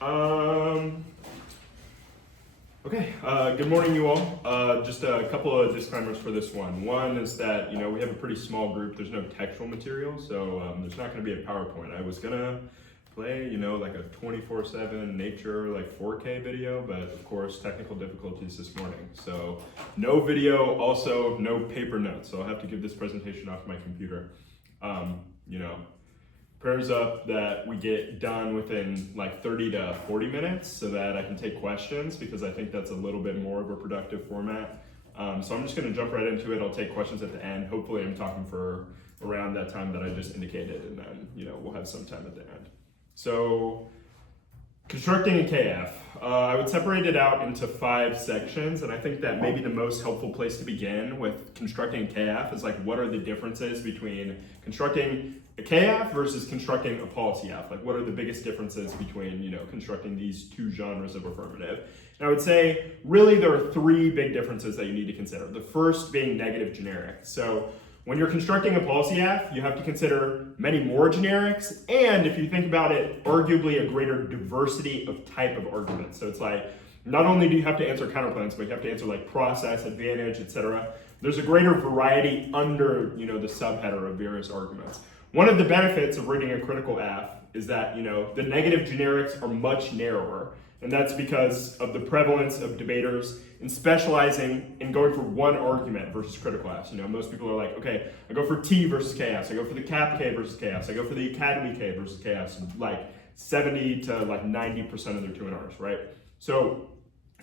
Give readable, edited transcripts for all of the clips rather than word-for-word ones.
Okay, good morning, you all. Just a couple of disclaimers for this one. One is that, we have a pretty small group. There's no textual material, so there's not going to be a PowerPoint. I was going to play, like a 24/7 nature, like 4K video, but of course, technical difficulties this morning. So no video, also no paper notes. So I'll have to give this presentation off my computer. Prayers up that we get done within like 30 to 40 minutes so that I can take questions, because I think that's a little bit more of a productive format. So I'm just gonna jump right into it. I'll take questions at the end. Hopefully I'm talking for around that time that I just indicated, and then we'll have some time at the end. So constructing a KF, I would separate it out into 5 sections, and I think that maybe the most helpful place to begin with constructing a KF is like, what are the differences between constructing a KF versus constructing a policy F? Like, what are the biggest differences between, constructing these 2 genres of affirmative? And I would say, really, there are 3 big differences that you need to consider. The first being negative generic. So when you're constructing a policy F, you have to consider many more generics, and if you think about it, arguably a greater diversity of type of arguments. So it's like, not only do you have to answer counterplans, but you have to answer like process, advantage, etc. There's a greater variety under, the subheader of various arguments. One of the benefits of writing a critical F is that, the negative generics are much narrower, and that's because of the prevalence of debaters in specializing in going for one argument versus critical Fs. Most people are like, okay, I go for T versus KFs, I go for the cap K versus KFs, I go for the academy K versus KFs, like 70 to like 90% of their 2NRs, right? So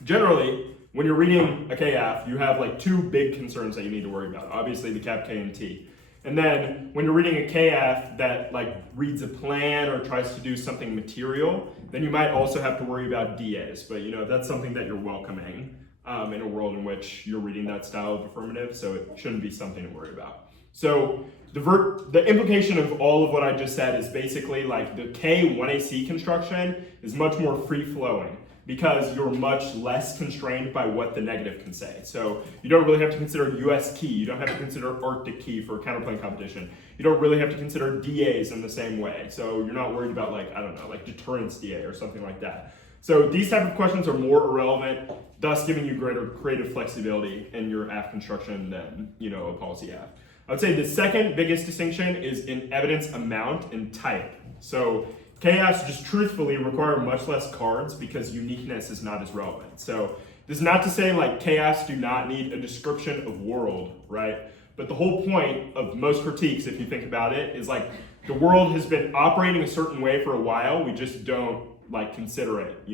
generally, when you're reading a KF, you have like 2 big concerns that you need to worry about. Obviously the cap K and T. And then when you're reading a KF that like reads a plan or tries to do something material, then you might also have to worry about DAs. But that's something that you're welcoming in a world in which you're reading that style of affirmative, so it shouldn't be something to worry about. So the implication of all of what I just said is basically like the K1AC construction is much more free-flowing, because you're much less constrained by what the negative can say. So you don't really have to consider US key, you don't have to consider Arctic key for counterplane competition. You don't really have to consider DAs in the same way. So you're not worried about like deterrence DA or something like that. So these type of questions are more irrelevant, thus giving you greater creative flexibility in your AF construction than, a policy AF. I would say the second biggest distinction is in evidence amount and type. So KFs just truthfully require much less cards because uniqueness is not as relevant. So this is not to say like KFs do not need a description of world, right? But the whole point of most critiques, if you think about it, is like the world has been operating a certain way for a while, we just don't like consider it,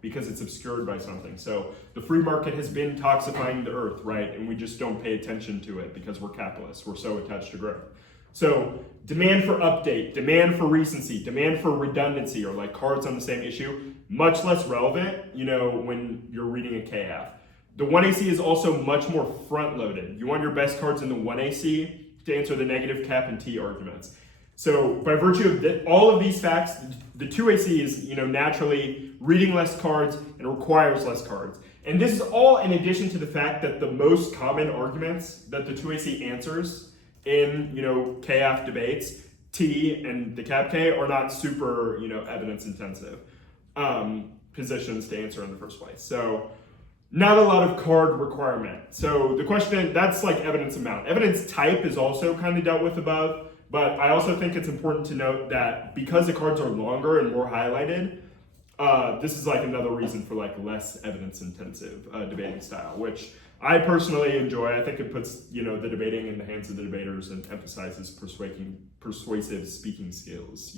because it's obscured by something. So the free market has been toxifying the earth, right? And we just don't pay attention to it because we're capitalists, we're so attached to growth. So demand for update, demand for recency, demand for redundancy, or like cards on the same issue, much less relevant, when you're reading a KF. The 1AC is also much more front-loaded. You want your best cards in the 1AC to answer the negative cap and T arguments. So by virtue of all of these facts, the 2AC is, naturally reading less cards and requires less cards. And this is all in addition to the fact that the most common arguments that the 2AC answers in KF debates, T and the cap K, are not super evidence intensive positions to answer in the first place. So not a lot of card requirement. So the question, that's like evidence amount. Evidence type is also kind of dealt with above, but I also think it's important to note that because the cards are longer and more highlighted, this is like another reason for like less evidence intensive debating style, which I personally enjoy. I think it puts, the debating in the hands of the debaters and emphasizes persuasive speaking skills,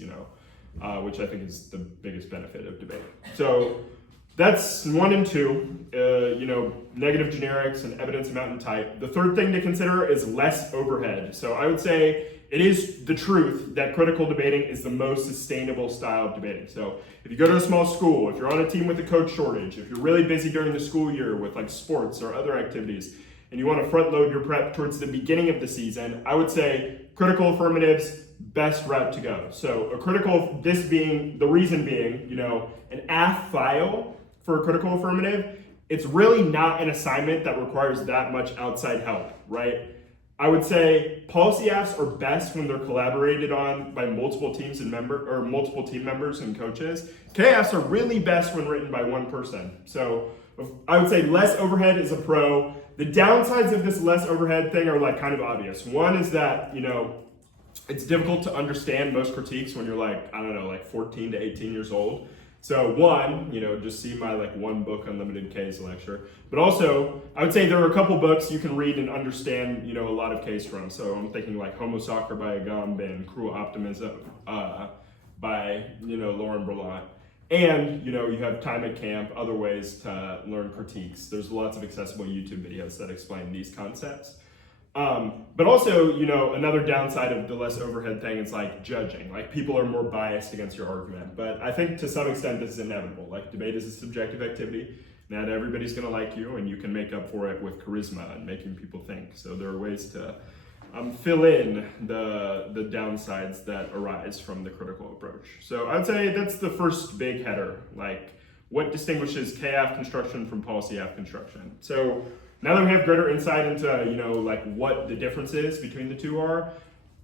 which I think is the biggest benefit of debating. So that's 1 and 2, negative generics and evidence amount and type. The third thing to consider is less overhead. So I would say it is the truth that critical debating is the most sustainable style of debating. So if you go to a small school, if you're on a team with a coach shortage, if you're really busy during the school year with like sports or other activities, and you want to front load your prep towards the beginning of the season, I would say critical affirmatives, best route to go. So a critical, the reason being, an AF file for a critical affirmative, it's really not an assignment that requires that much outside help, right? I would say policy apps are best when they're collaborated on by multiple teams and multiple team members and coaches. K-apps are really best when written by one person. So I would say less overhead is a pro. The downsides of this less overhead thing are like kind of obvious. One is that, it's difficult to understand most critiques when you're like 14 to 18 years old. So one, just see my one book unlimited case lecture. But also, I would say there are a couple books you can read and understand, a lot of case from. So I'm thinking like Homo Soccer by Agamben, Cruel Optimism by, Lauren Berlant. And, you have time at camp, other ways to learn critiques. There's lots of accessible YouTube videos that explain these concepts. But also, another downside of the less overhead thing is like judging. Like people are more biased against your argument. But I think to some extent this is inevitable. Like debate is a subjective activity. Not everybody's gonna like you, and you can make up for it with charisma and making people think. So there are ways to fill in the downsides that arise from the critical approach. So I would say that's the first big header. Like what distinguishes K-app construction from policy app construction? So now that we have greater insight into, what the differences between the two are,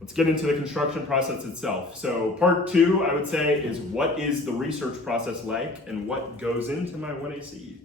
let's get into the construction process itself. So part 2, I would say, is what is the research process like and what goes into my 1AC?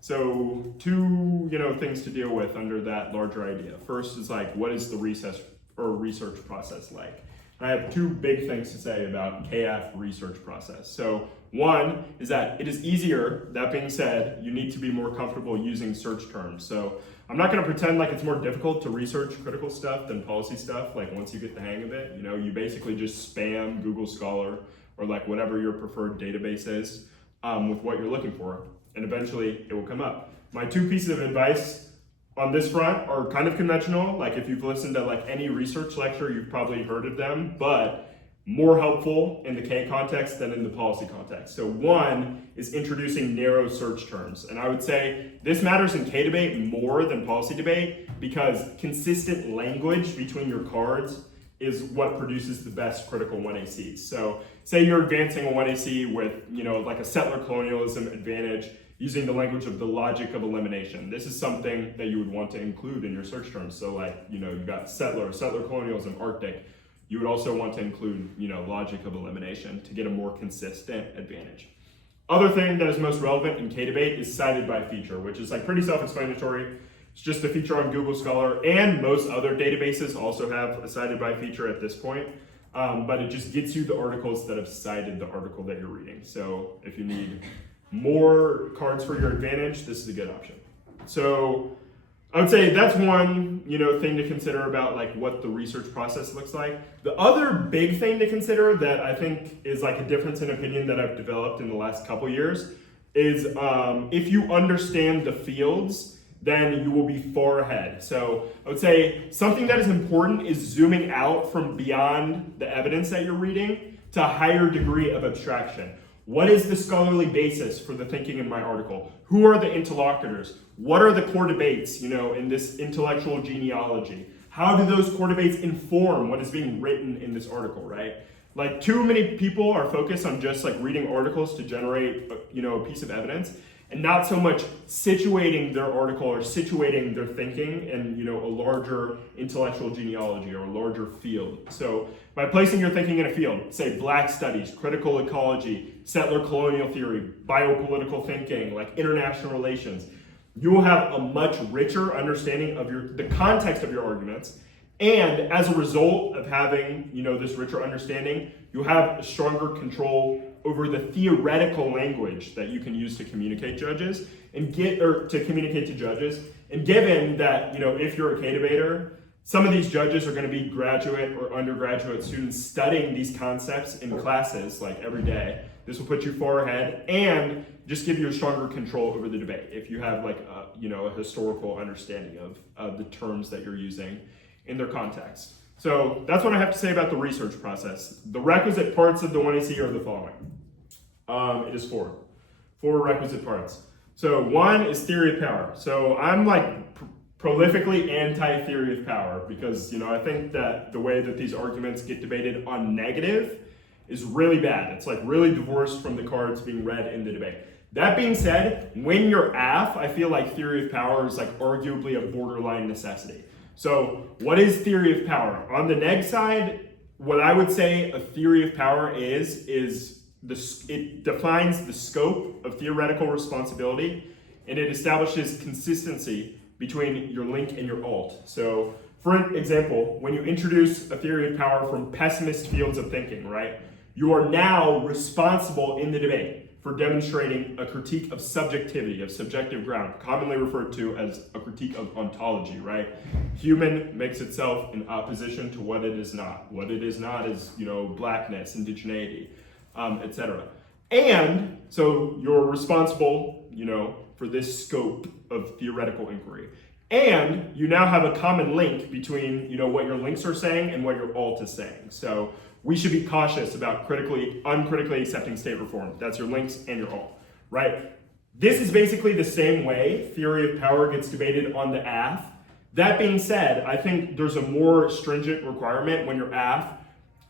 So 2, things to deal with under that larger idea. First is what is the research process like? I have 2 big things to say about K-app research process. So one is that it is easier. That being said, you need to be more comfortable using search terms. So I'm not going to pretend like it's more difficult to research critical stuff than policy stuff. Like once you get the hang of it, you basically just spam Google Scholar or whatever your preferred database is with what you're looking for, and eventually it will come up. My 2 pieces of advice on this front are kind of conventional. Like if you've listened to any research lecture, you've probably heard of them, but more helpful in the K context than in the policy context. So one is introducing narrow search terms. And I would say this matters in K debate more than policy debate because consistent language between your cards is what produces the best critical 1ACs. So say you're advancing a 1AC with, a settler colonialism advantage using the language of the logic of elimination. This is something that you would want to include in your search terms. So you've got settler colonialism, Arctic. You would also want to include, logic of elimination to get a more consistent advantage. Other thing that is most relevant in K debate is cited by feature, which is pretty self-explanatory. It's just a feature on Google Scholar, and most other databases also have a cited by feature at this point. But it just gets you the articles that have cited the article that you're reading. So if you need more cards for your advantage, this is a good option. So I would say that's one, thing to consider about what the research process looks like. The other big thing to consider that I think is a difference in opinion that I've developed in the last couple years is if you understand the fields, then you will be far ahead. So I would say something that is important is zooming out from beyond the evidence that you're reading to a higher degree of abstraction. What is the scholarly basis for the thinking in my article? Who are the interlocutors? What are the core debates, in this intellectual genealogy? How do those core debates inform what is being written in this article, right? Too many people are focused on just reading articles to generate, a piece of evidence, and not so much situating their article or situating their thinking in, a larger intellectual genealogy or a larger field. So by placing your thinking in a field, say Black studies, critical ecology, settler colonial theory, biopolitical thinking, international relations, you will have a much richer understanding of the context of your arguments. And as a result of having, this richer understanding, you have a stronger control over the theoretical language that you can use to communicate judges and communicate to judges. And given that, if you're a K debater, some of these judges are going to be graduate or undergraduate students studying these concepts in classes every day. This will put you far ahead and just give you a stronger control over the debate if you have a historical understanding of the terms that you're using in their context. So that's what I have to say about the research process. The requisite parts of the 1AC are the following. It is 4 requisite parts. So one is theory of power. So I'm prolifically anti-theory of power because, I think that the way that these arguments get debated on negative is really bad. It's really divorced from the cards being read in the debate. That being said, when you're AF, I feel theory of power is arguably a borderline necessity. So what is theory of power? On the neg side, what I would say a theory of power is it defines the scope of theoretical responsibility, and it establishes consistency between your link and your alt. So for example, when you introduce a theory of power from pessimist fields of thinking, right, you are now responsible in the debate for demonstrating a critique of subjectivity, of subjective ground, commonly referred to as a critique of ontology, right? Human makes itself in opposition to what it is not. What it is not is, blackness, indigeneity, etc. And so you're responsible, for this scope of theoretical inquiry. And you now have a common link between, what your links are saying and what your alt is saying. So we should be cautious about uncritically accepting state reform. That's your links and your alt, right? This is basically the same way theory of power gets debated on the AF. That being said, I think there's a more stringent requirement when you're AF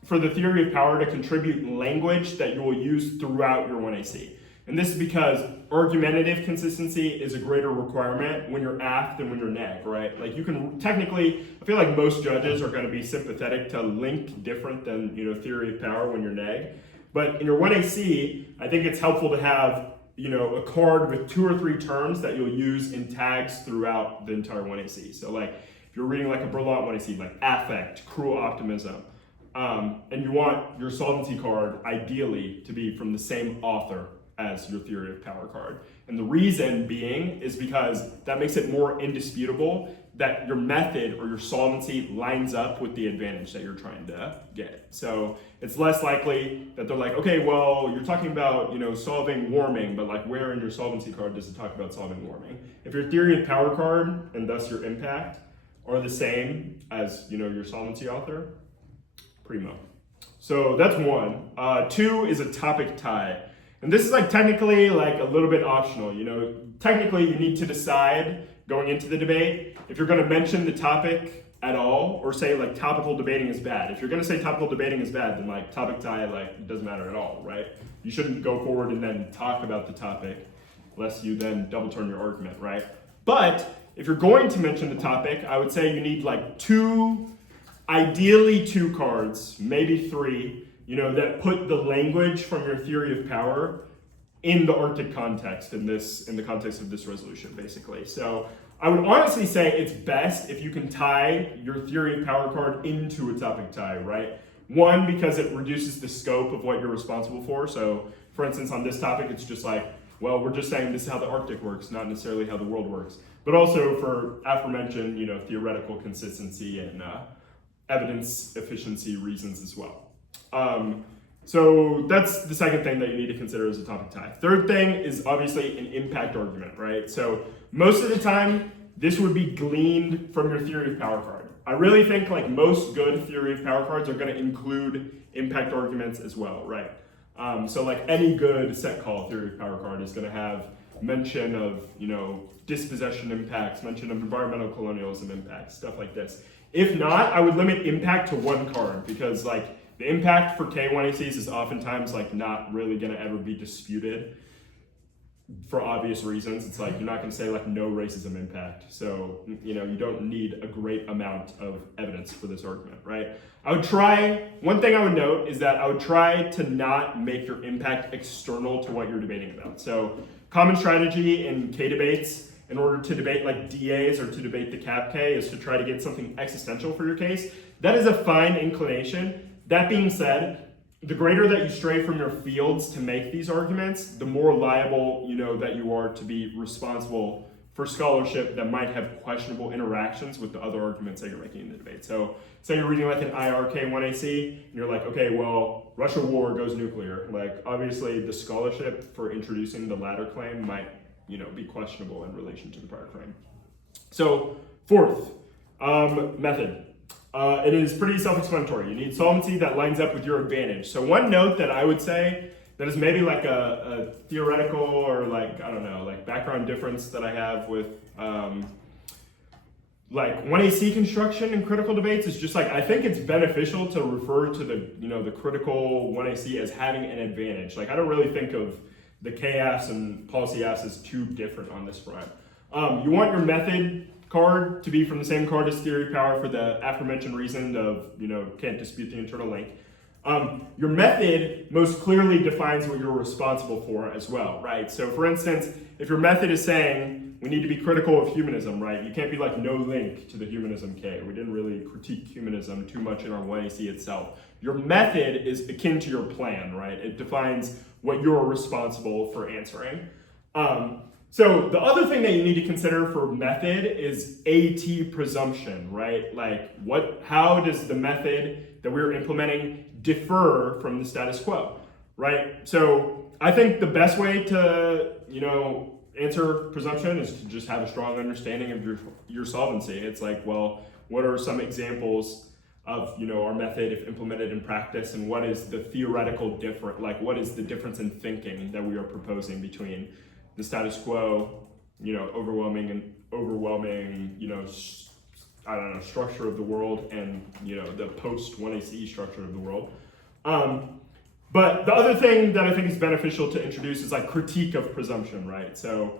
for the theory of power to contribute language that you will use throughout your 1AC. And this is because argumentative consistency is a greater requirement when you're AF than when you're neg, right? Like you can technically, I feel like most judges are going to be sympathetic to link different than, theory of power when you're neg. But in your 1AC, I think it's helpful to have, a card with 2 or 3 terms that you'll use in tags throughout the entire 1AC. So like if you're reading like a Berlant 1AC, like affect, cruel optimism, and you want your solvency card ideally to be from the same author as your theory of power card. And the reason being is because that makes it more indisputable that your method or your solvency lines up with the advantage that you're trying to get. So it's less likely that they're like, okay, well, you're talking about, solving warming, but like where in your solvency card does it talk about solving warming? If your theory of power card and thus your impact are the same as, your solvency author, primo. So that's 1. 2 is a topic tie. And this is like technically like a little bit optional, technically you need to decide going into the debate if you're going to mention the topic at all or say like topical debating is bad. If you're going to say topical debating is bad, then like topic tie, like it doesn't matter at all, right? You shouldn't go forward and then talk about the topic lest you then double turn your argument, right? But if you're going to mention the topic, I would say you need like ideally 2 cards, maybe 3, that put the language from your theory of power in the Arctic context, in the context of this resolution, basically. So I would honestly say it's best if you can tie your theory of power card into a topic tie, right? 1, because it reduces the scope of what you're responsible for. So for instance, on this topic, it's just like, well, we're just saying this is how the Arctic works, not necessarily how the world works. But also for aforementioned, theoretical consistency and evidence efficiency reasons as well. So that's the second thing that you need to consider as a topic tie. Third thing is obviously an impact argument, right? So most of the time, this would be gleaned from your theory of power card. I really think like most good theory of power cards are going to include impact arguments as well, right? So like any good set call theory of power card is going to have mention of, dispossession impacts, mention of environmental colonialism impacts, stuff like this. If not, I would limit impact to 1 card because like the impact for K1ACs is oftentimes like not really going to ever be disputed for obvious reasons. It's like you're not going to say like no racism impact. So, you don't need a great amount of evidence for this argument, right? One thing I would note is that I would try to not make your impact external to what you're debating about. So common strategy in K debates in order to debate like DAs or to debate the cap K is to try to get something existential for your case. That is a fine inclination. That being said, the greater that you stray from your fields to make these arguments, the more liable, that you are to be responsible for scholarship that might have questionable interactions with the other arguments that you're making in the debate. So say you're reading like an IRK1AC, and you're like, okay, well, Russia war goes nuclear. Like obviously the scholarship for introducing the latter claim might, be questionable in relation to the prior claim. So 4th, method. It is pretty self-explanatory. You need solvency that lines up with your advantage. So one note that I would say that is maybe like a theoretical or like, I don't know, like background difference that I have with like 1AC construction in critical debates is just like, I think it's beneficial to refer to the critical 1AC as having an advantage. Like I don't really think of the KFs and policy Fs as too different on this front. You want your method card to be from the same card as theory power for the aforementioned reason of, can't dispute the internal link. Your method most clearly defines what you're responsible for as well, right? So for instance, if your method is saying we need to be critical of humanism, right? You can't be like no link to the humanism K. We didn't really critique humanism too much in our 1AC itself. Your method is akin to your plan, right? It defines what you're responsible for answering. So the other thing that you need to consider for method is AT presumption, right? Like how does the method that we're implementing differ from the status quo, right? So I think the best way to, answer presumption is to just have a strong understanding of your solvency. It's like, well, what are some examples of, our method if implemented in practice, and what is the theoretical difference, like what is the difference in thinking that we are proposing between the status quo, overwhelming, structure of the world and, the post 1AC structure of the world. But the other thing that I think is beneficial to introduce is like critique of presumption, right? So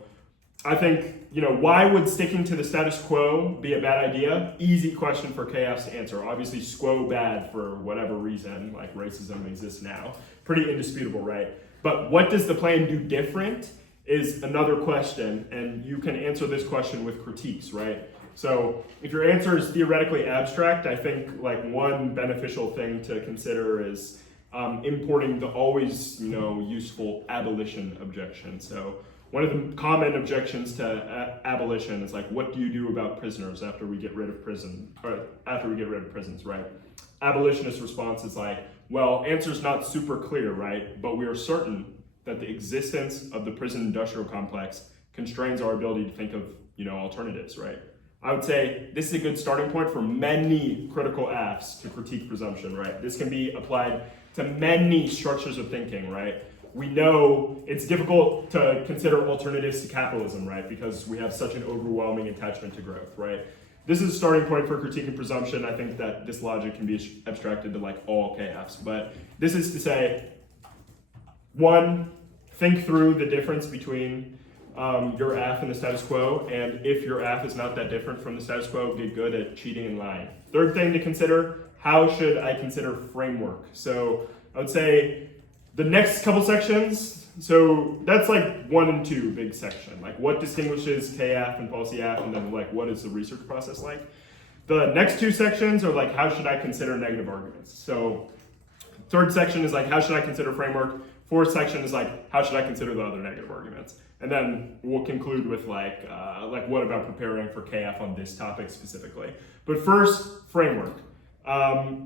I think, why would sticking to the status quo be a bad idea? Easy question for chaos to answer. Obviously, squo bad for whatever reason, like racism exists now. Pretty indisputable, right? But what does the plan do different is another question, and you can answer this question with critiques, right? So if your answer is theoretically abstract, I think like one beneficial thing to consider is importing the always, useful abolition objection. So one of the common objections to abolition is like, what do you do about prisoners after we get rid of prisons, right? Abolitionist response is like, well, answer's not super clear, right? But we are certain that the existence of the prison industrial complex constrains our ability to think of, alternatives, right? I would say this is a good starting point for many critical AFs to critique presumption, right? This can be applied to many structures of thinking, right? We know it's difficult to consider alternatives to capitalism, right? Because we have such an overwhelming attachment to growth, right? This is a starting point for critiquing presumption. I think that this logic can be abstracted to like all KFs, but this is to say, one, think through the difference between your AF and the status quo, and if your AF is not that different from the status quo, get good at cheating and lying. Third thing to consider, how should I consider framework? So I would say the next couple sections, so that's like 1 and 2 big section, like what distinguishes KF and policy AF, and then like what is the research process like. The next 2 sections are like how should I consider negative arguments. So third section is like how should I consider framework. Fourth section is like how should I consider the other negative arguments. And then we'll conclude with like what about preparing for KF on this topic specifically. But first, framework.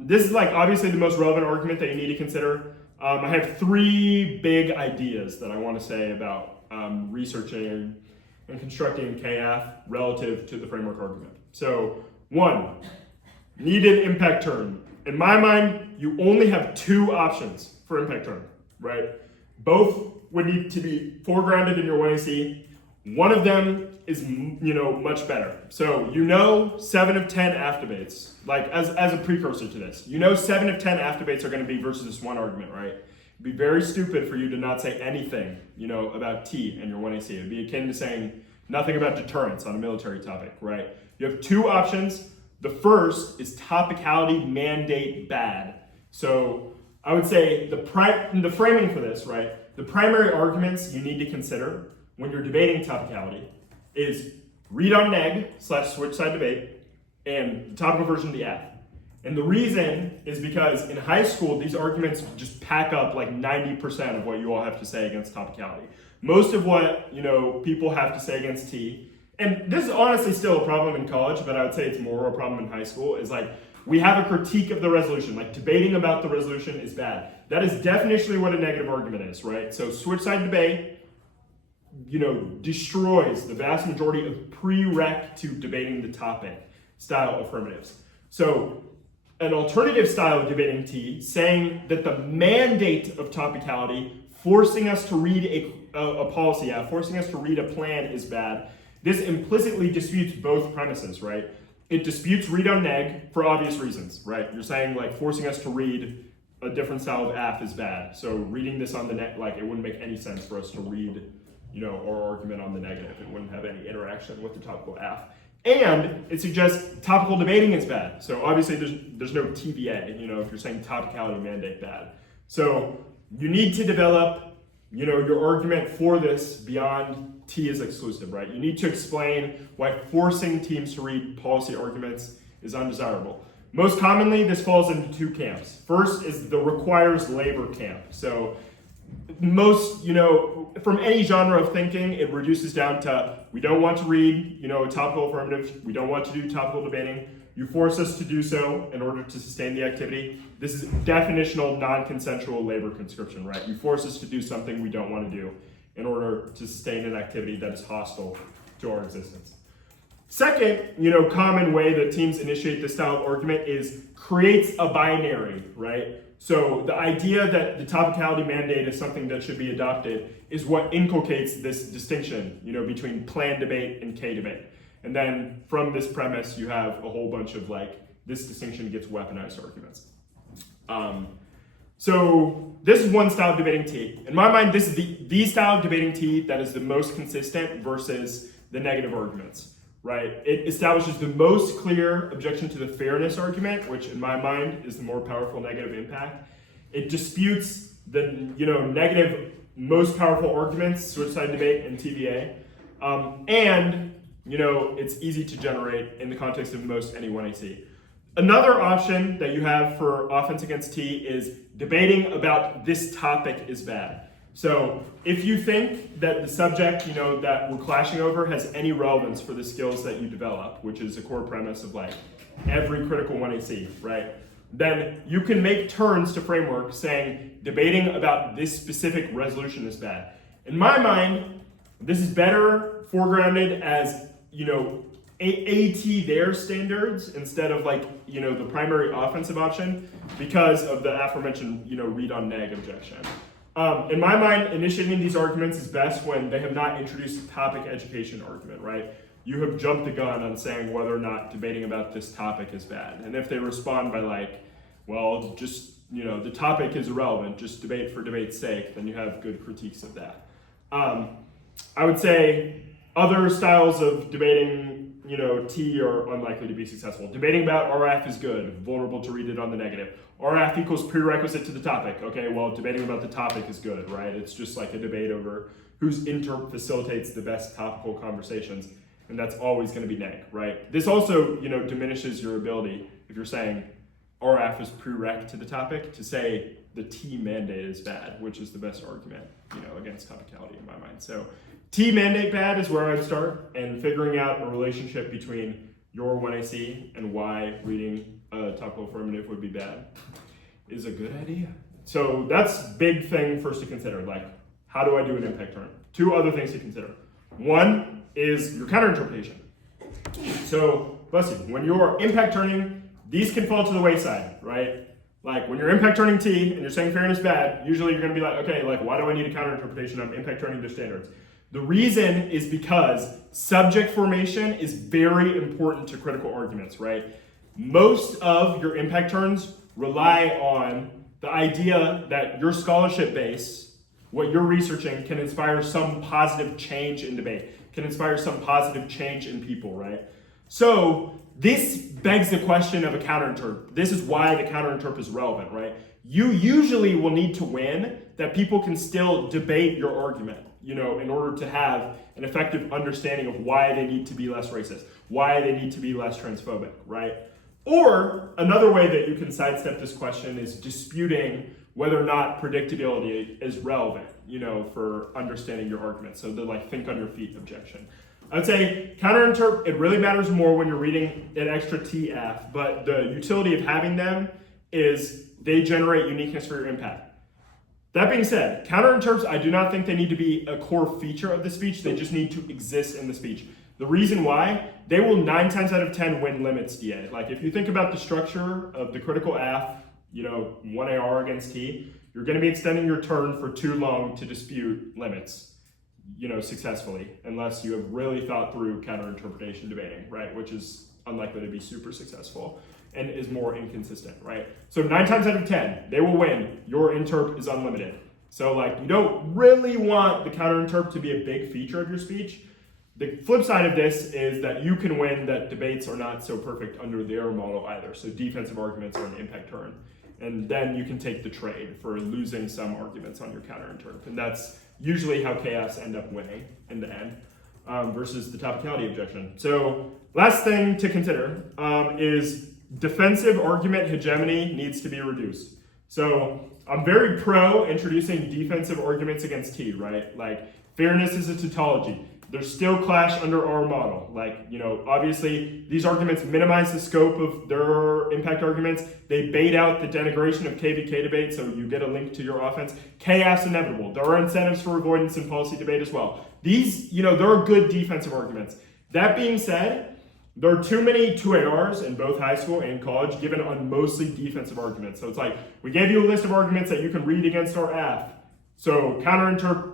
This is like obviously the most relevant argument that you need to consider. I have 3 big ideas that I want to say about researching and constructing KF relative to the framework argument. So 1, needed impact term. In my mind, you only have 2 options for impact term, right? Both would need to be foregrounded in your 1AC. One of them is, much better. So 7 of 10 AF debates, like as a precursor to this, 7 of 10 AF debates are going to be versus this one argument, right? It'd be very stupid for you to not say anything, about T in your 1AC. It'd be akin to saying nothing about deterrence on a military topic, right? You have 2 options. The first is topicality mandate bad. So I would say the framing for this, right? The primary arguments you need to consider when you're debating topicality is read on neg / switch side debate and the topical version of the F. And the reason is because in high school, these arguments just pack up like 90% of what you all have to say against topicality. Most of what, people have to say against T, and this is honestly still a problem in college, but I would say it's more a problem in high school, is like, we have a critique of the resolution, like debating about the resolution is bad. That is definitionally what a negative argument is, right? So switch side debate, destroys the vast majority of prereq to debating the topic style affirmatives. So an alternative style of debating T, saying that the mandate of topicality, forcing us to read a policy out, forcing us to read a plan is bad. This implicitly disputes both premises, right? It disputes read on neg for obvious reasons, right? You're saying like forcing us to read a different style of AF is bad. So reading this on the net, like it wouldn't make any sense for us to read, our argument on the negative. It wouldn't have any interaction with the topical AF. And it suggests topical debating is bad. So obviously there's no TVA, if you're saying topicality mandate bad. So you need to develop, your argument for this beyond T is exclusive, right? You need to explain why forcing teams to read policy arguments is undesirable. Most commonly, this falls into two camps. First is the requires labor camp. So most, from any genre of thinking, it reduces down to, we don't want to read, topical affirmatives. We don't want to do topical debating. You force us to do so in order to sustain the activity. This is definitional non-consensual labor conscription, right? You force us to do something we don't want to do in order to sustain an activity that is hostile to our existence. Second, common way that teams initiate this style of argument is creates a binary, right? So the idea that the topicality mandate is something that should be adopted is what inculcates this distinction, between planned debate and K debate. And then from this premise, you have a whole bunch of this distinction gets weaponized arguments. So this is one style of debating T. In my mind, this is the style of debating T that is the most consistent versus the negative arguments, right? It establishes the most clear objection to the fairness argument, which in my mind is the more powerful negative impact. It disputes the negative most powerful arguments, switch side debate and TVA. And it's easy to generate in the context of most any 1AC. Another option that you have for offense against T is debating about this topic is bad. So if you think that the subject, that we're clashing over has any relevance for the skills that you develop, which is a core premise of every critical 1AC, right? Then you can make turns to framework saying debating about this specific resolution is bad. In my mind, this is better foregrounded as, AT their standards instead of the primary offensive option because of the aforementioned, read on neg objection. In my mind, initiating these arguments is best when they have not introduced a topic education argument, right? You have jumped the gun on saying whether or not debating about this topic is bad. And if they respond by the topic is irrelevant, just debate for debate's sake, then you have good critiques of that. I would say other styles of debating, T are unlikely to be successful. Debating about RF is good, vulnerable to read it on the negative. RF equals prerequisite to the topic. Okay, well, debating about the topic is good, right? It's just like a debate over whose interp facilitates the best topical conversations, and that's always going to be neg, right? This also, diminishes your ability, if you're saying RF is prereq to the topic, to say the T mandate is bad, which is the best argument, against topicality in my mind. So T mandate bad is where I'd start, and figuring out a relationship between your 1AC and why reading a topical affirmative would be bad is a good idea. So that's big thing first to consider, how do I do an impact turn? Two other things to consider. One is your counterinterpretation. So, bless you, when you're impact turning, these can fall to the wayside, right? When you're impact turning T and you're saying fairness bad, usually you're gonna be why do I need a counterinterpretation? I'm impact turning their standards. The reason is because subject formation is very important to critical arguments, right? Most of your impact turns rely on the idea that your scholarship base, what you're researching, can inspire some positive change in debate, can inspire some positive change in people, right? So this begs the question of a counterinterp. This is why the counterinterp is relevant, right? You usually will need to win that people can still debate your argument, in order to have an effective understanding of why they need to be less racist, why they need to be less transphobic, right? Or another way that you can sidestep this question is disputing whether or not predictability is relevant, for understanding your argument. So the think on your feet objection. I would say counterinterp, it really matters more when you're reading an extra TF, but the utility of having them is they generate uniqueness for your impact. That being said, counterinterps, I do not think they need to be a core feature of the speech. They just need to exist in the speech. The reason why, they will 9 times out of 10 win limits DA. If you think about the structure of the critical AF, 1AR against T, you're going to be extending your turn for too long to dispute limits, successfully, unless you have really thought through counterinterpretation debating, right? Which is unlikely to be super successful and is more inconsistent, right? So 9 times out of 10, they will win. Your interp is unlimited. So you don't really want the counterinterp to be a big feature of your speech, The flip side of this is that you can win that debates are not so perfect under their model either. So defensive arguments are an impact turn. And then you can take the trade for losing some arguments on your counterinterp. And that's usually how chaos end up winning in the end, versus the topicality objection. So last thing to consider is defensive argument hegemony needs to be reduced. So I'm very pro introducing defensive arguments against T, right? Like fairness is a tautology. They're still clash under our model. Like, obviously these arguments minimize the scope of their impact arguments. They bait out the denigration of KVK debate, so you get a link to your offense. Chaos inevitable. There are incentives for avoidance in policy debate as well. These, there are good defensive arguments. That being said, there are too many 2ARs in both high school and college given on mostly defensive arguments. So it's like, we gave you a list of arguments that you can read against our AF. So counterinterp,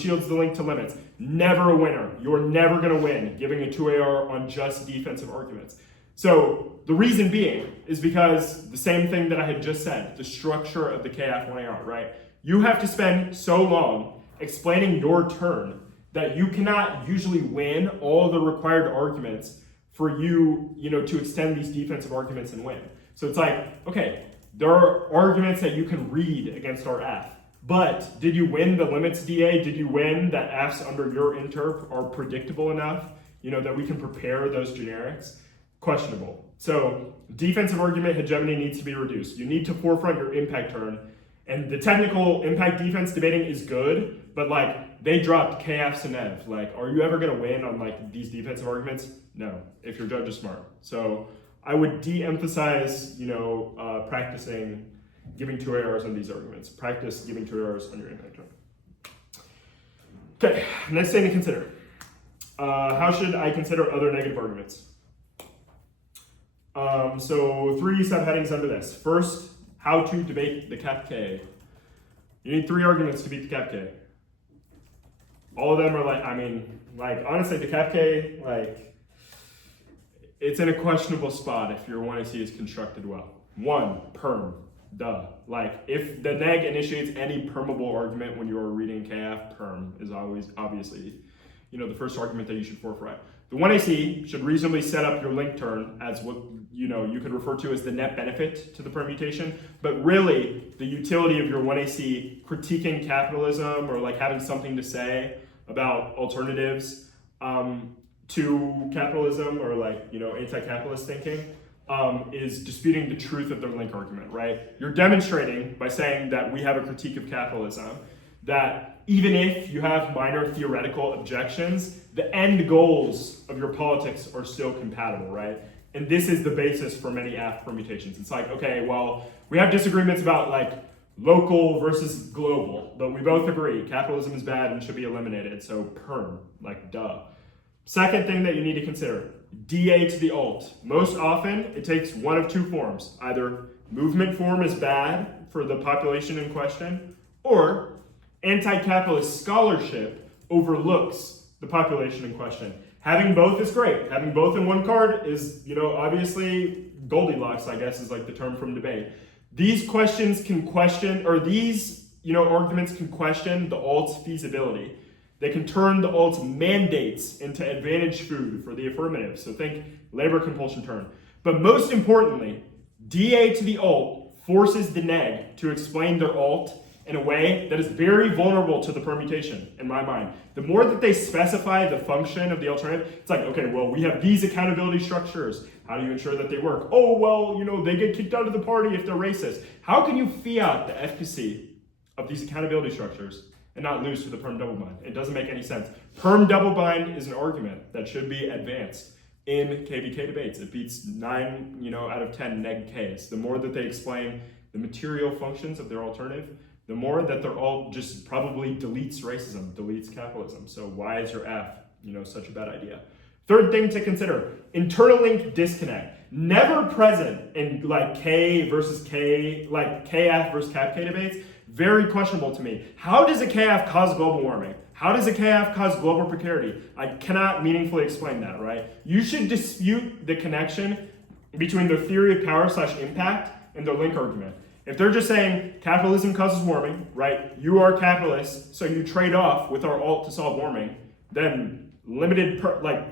shields the link to limits. Never a winner. You're never going to win giving a 2AR on just defensive arguments. So the reason being is because the same thing that I had just said, the structure of the KF 1AR, right? You have to spend so long explaining your turn that you cannot usually win all the required arguments for you, to extend these defensive arguments and win. So it's like, okay, there are arguments that you can read against our F. But did you win the limits DA? Did you win that F's under your interp are predictable enough, that we can prepare those generics? Questionable. So defensive argument hegemony needs to be reduced. You need to forefront your impact turn. And the technical impact defense debating is good, but they dropped KF and Nev. Are you ever gonna win on these defensive arguments? No, if your judge is smart. So I would de-emphasize, practicing giving 2ARs on these arguments. Practice giving 2ARs on your impact turn. Okay, next thing to consider. How should I consider other negative arguments? So 3 subheadings under this. First, how to debate the cap K. You need 3 arguments to beat the cap K. All of them are honestly, the cap K, it's in a questionable spot if your 1AC is constructed well. 1, perm. Duh. If the neg initiates any permable argument when you're reading KF, perm is always obviously, the first argument that you should forefront. The 1AC should reasonably set up your link turn as what, you could refer to as the net benefit to the permutation, but really the utility of your 1AC critiquing capitalism or having something to say about alternatives to capitalism or anti-capitalist thinking is disputing the truth of their link argument, right? You're demonstrating by saying that we have a critique of capitalism, that even if you have minor theoretical objections, the end goals of your politics are still compatible, right? And this is the basis for many AF permutations. It's okay, well, we have disagreements about local versus global, but we both agree capitalism is bad and should be eliminated, so perm, duh. Second thing that you need to consider, DA to the alt. Most often, it takes one of 2 forms. Either movement form is bad for the population in question, or anti-capitalist scholarship overlooks the population in question. Having both is great. Having both in one card is, obviously Goldilocks, I guess, is the term from debate. These questions can question, or these, arguments can question the alt's feasibility. They can turn the alt's mandates into advantage food for the affirmative. So think labor compulsion turn. But most importantly, DA to the alt forces the neg to explain their alt in a way that is very vulnerable to the permutation, in my mind. The more that they specify the function of the alternative, it's okay, well, we have these accountability structures. How do you ensure that they work? Oh, well, they get kicked out of the party if they're racist. How can you fiat the efficacy of these accountability structures and not lose to the perm double bind? It doesn't make any sense. Perm double bind is an argument that should be advanced in KVK debates. It beats 9, out of 10 neg Ks. The more that they explain the material functions of their alternative, the more that they're all just probably deletes racism, deletes capitalism. So why is your F, such a bad idea? Third thing to consider, internal link disconnect. Never present in K versus K, KF versus cap K debates. Very questionable to me. How does a KF cause global warming? How does a KF cause global precarity? I cannot meaningfully explain that, right? You should dispute the connection between their theory of power / impact and their link argument. If they're just saying capitalism causes warming, right? You are capitalist, so you trade off with our alt to solve warming, then limited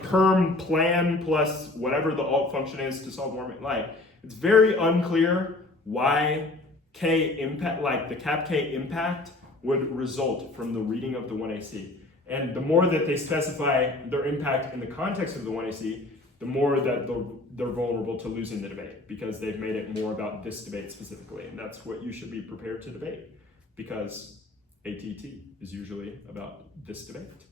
perm plan plus whatever the alt function is to solve warming. Like, it's very unclear why K impact, like the cap K impact would result from the reading of the 1AC. And the more that they specify their impact in the context of the 1AC, the more that they're vulnerable to losing the debate, because they've made it more about this debate specifically. And that's what you should be prepared to debate, because ATT is usually about this debate.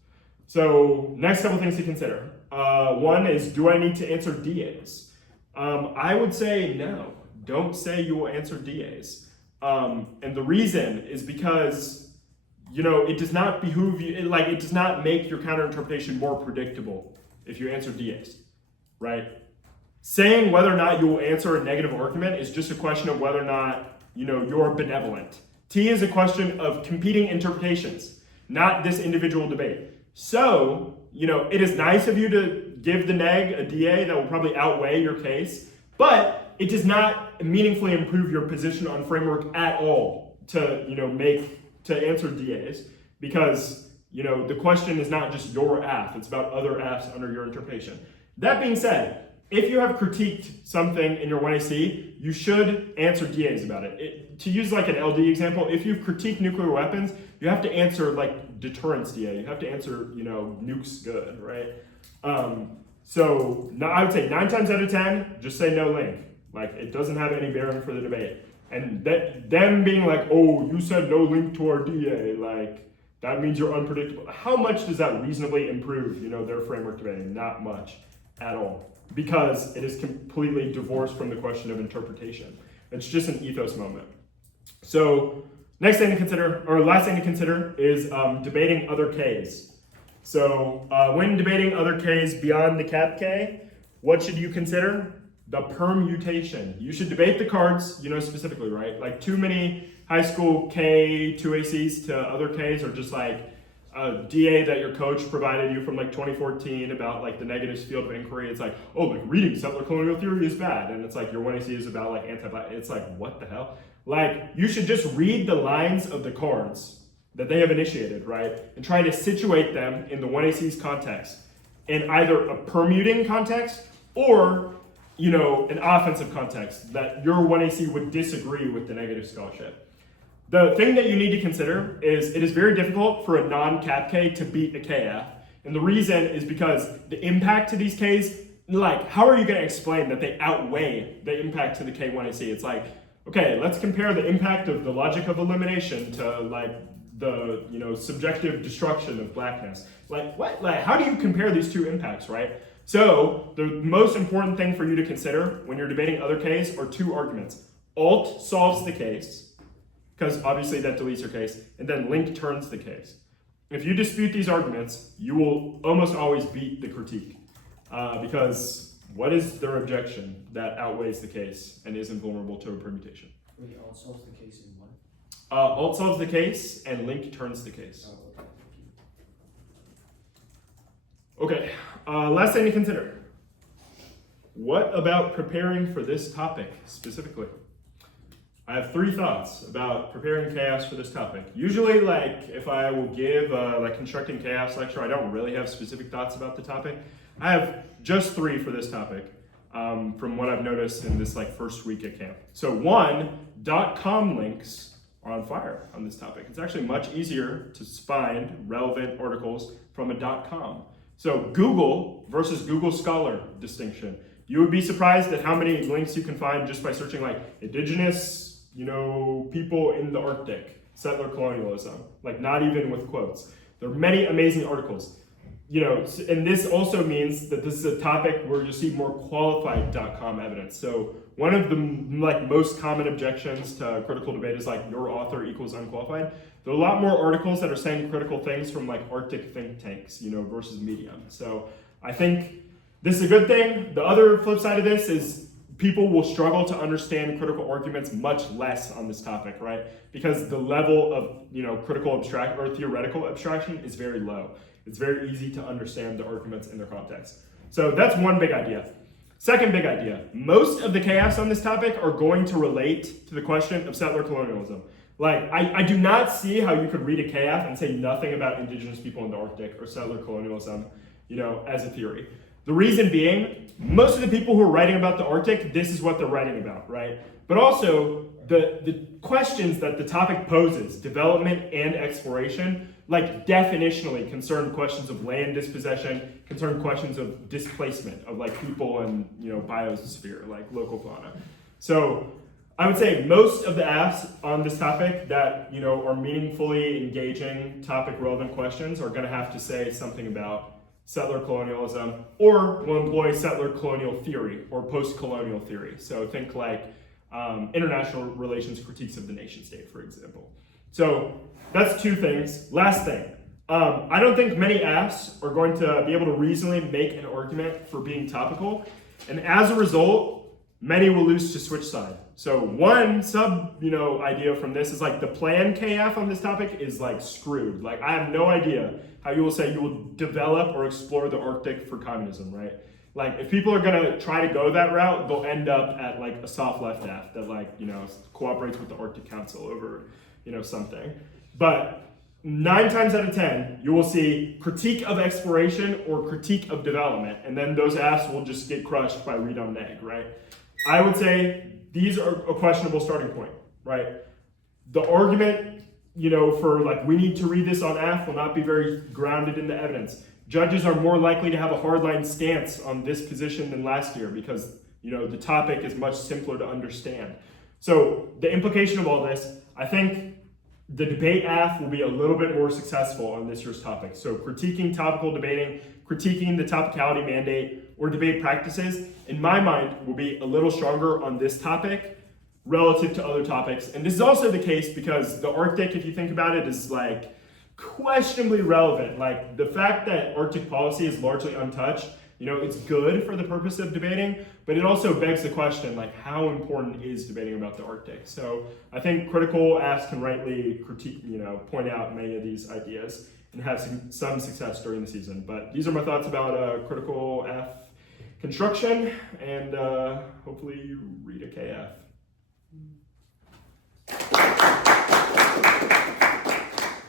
So next couple things to consider. One is, do I need to answer DAs? I would say no. Don't say you will answer DAs. And the reason is because, you know, it does not behoove you, it does not make your counterinterpretation more predictable if you answer DAs, right? Saying whether or not you will answer a negative argument is just a question of whether or not, you know, you're benevolent. T is a question of competing interpretations, not this individual debate. So, you know, it is nice of you to give the neg a DA that will probably outweigh your case, but it does not meaningfully improve your position on framework at all to, you know, to answer DAs, because, you know, the question is not just your AF, it's about other AFs under your interpretation. That being said, if you have critiqued something in your 1AC, you should answer DAs about it. To use like an LD example, if you've critiqued nuclear weapons, you have to answer like deterrence DA. You have to answer, you know, nukes good, right? So I would say 9 times out of 10, just say no link. Like, it doesn't have any bearing for the debate. And them being like, oh, you said no link to our DA, like, that means you're unpredictable. How much does that reasonably improve, you know, their framework debate? Not much at all, because it is completely divorced from the question of interpretation. It's just an ethos moment. So next thing to consider, or last thing to consider, is debating other Ks. So when debating other Ks beyond the cap K, what should you consider? The permutation. You should debate the cards, you know, specifically, right? Like, too many high school K 2ACs to other Ks are just like a DA that your coach provided you from like 2014 about like the negatives field of inquiry. It's like, oh, like reading settler colonial theory is bad. And it's like your 1AC is about like anti-black. It's like, what the hell? Like, you should just read the lines of the cards that they have initiated, right? And try to situate them in the 1AC's context, in either a permuting context or, you know, an offensive context that your 1AC would disagree with the negative scholarship. The thing that you need to consider is it is very difficult for a non-cap K to beat a KF. And the reason is because the impact to these Ks, like, how are you going to explain that they outweigh the impact to the K1AC? It's like, okay, let's compare the impact of the logic of elimination to like the, you know, subjective destruction of blackness. Like, what? Like, how do you compare these two impacts, right? So the most important thing for you to consider when you're debating other Ks are two arguments. Alt solves the case, because obviously that deletes your case, and then link turns the case. If you dispute these arguments, you will almost always beat the critique, because what is their objection that outweighs the case and isn't vulnerable to a permutation? Wait, alt solves the case in what? Alt solves the case and link turns the case. Oh, Okay, last thing to consider. What about preparing for this topic specifically? I have 3 thoughts about preparing chaos for this topic. Usually, like, if I will give like constructing chaos lecture, I don't really have specific thoughts about the topic. I have just 3 for this topic, from what I've noticed in this like first week at camp. So 1, .com links are on fire on this topic. It's actually much easier to find relevant articles from a .com. So Google versus Google Scholar distinction. You would be surprised at how many links you can find just by searching like indigenous, you know, people in the Arctic, settler colonialism, like not even with quotes. There are many amazing articles. You know, and this also means that this is a topic where you'll see more qualified .com evidence. So one of the like most common objections to critical debate is like your author equals unqualified. There are a lot more articles that are saying critical things from like Arctic think tanks, you know, versus Medium. So I think this is a good thing. The other flip side of this is people will struggle to understand critical arguments much less on this topic, right? Because the level of, you know, critical abstract or theoretical abstraction is very low. It's very easy to understand the arguments in their context. So that's one big idea. Second big idea, most of the chaos on this topic are going to relate to the question of settler colonialism. Like, I do not see how you could read a KF and say nothing about indigenous people in the Arctic or settler colonialism as a theory. The reason being, most of the people who are writing about the Arctic, this is what they're writing about, right? But also, the questions that the topic poses, development and exploration, like definitionally concern questions of land dispossession, concern questions of displacement of like people and biosphere, like local fauna. So I would say most of the asks on this topic that are meaningfully engaging topic relevant questions are going to have to say something about settler colonialism, or will employ settler colonial theory or post-colonial theory. So think like international relations critiques of the nation state, for example. So that's two things. Last thing, I don't think many asks are going to be able to reasonably make an argument for being topical, and as a result, many will lose to switch side. So one sub idea from this is like the plan KF on this topic is like screwed. Like I have no idea how you will say you will develop or explore the Arctic for communism, right? Like if people are gonna try to go that route, they'll end up at like a soft left aft that cooperates with the Arctic Council over something. But 9 times out of 10, you will see critique of exploration or critique of development, and then those asks will just get crushed by read on neg, right? I would say these are a questionable starting point, right? The argument, for like we need to read this on AF will not be very grounded in the evidence. Judges are more likely to have a hardline stance on this position than last year because, the topic is much simpler to understand. So the implication of all this, I think the debate AF will be a little bit more successful on this year's topic. So critiquing topical debating, critiquing the topicality mandate, or debate practices, in my mind, will be a little stronger on this topic relative to other topics. And this is also the case because the Arctic, if you think about it, is like questionably relevant. Like the fact that Arctic policy is largely untouched, it's good for the purpose of debating, but it also begs the question, like how important is debating about the Arctic? So I think critical asks can rightly critique, point out many of these ideas and have some success during the season. But these are my thoughts about critical F construction, and hopefully you read a KF.